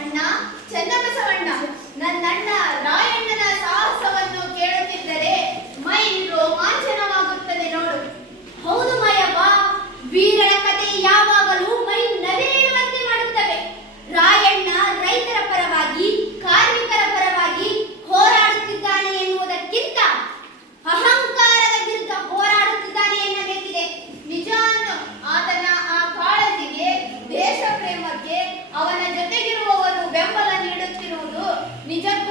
ಅಣ್ಣ ಚನ್ನಬಸವಣ್ಣ, ನನ್ನಣ್ಣ ರಾಯಣ್ಣನ ಸಾಹಸವನ್ನು ಕೇಳುತ್ತಿದ್ದರೆ ಮೈ ರೋಮಾಂಚನವಾಗುತ್ತದೆ ನೋಡು. ಹೌದು ಮಾಯವ್ವ, ವೀರರ ಕಥೆ ಯಾವಾಗಲೂ ಮೈ ನವಿರೇಳುವಂತೆ ಮಾಡುತ್ತವೆ. ರಾಯಣ್ಣ ರೈತರ ಪರವಾಗಿ, ಕಾರ್ಮಿಕರ ಪರವಾಗಿ ಹೋರಾಡುತ್ತಿದ್ದಾನೆ ಎನ್ನುವುದಕ್ಕಿಂತ ಅಹಂಕಾರದ ವಿರುದ್ಧ ಹೋರಾಡುತ್ತಿದ್ದಾನೆ ಎನ್ನಬೇಕಿದೆ. ನಿಜ ಅನ್ನು. ಆತನ ಆ ಕಾಳಜಿಗೆ, ದೇಶ ಪ್ರೇಮಕ್ಕೆ ಅವನ ಜೊತೆಗಿರುವವರು ಬೆಂಬಲ ನೀಡುತ್ತಿರುವುದು ನಿಜಕ್ಕೂ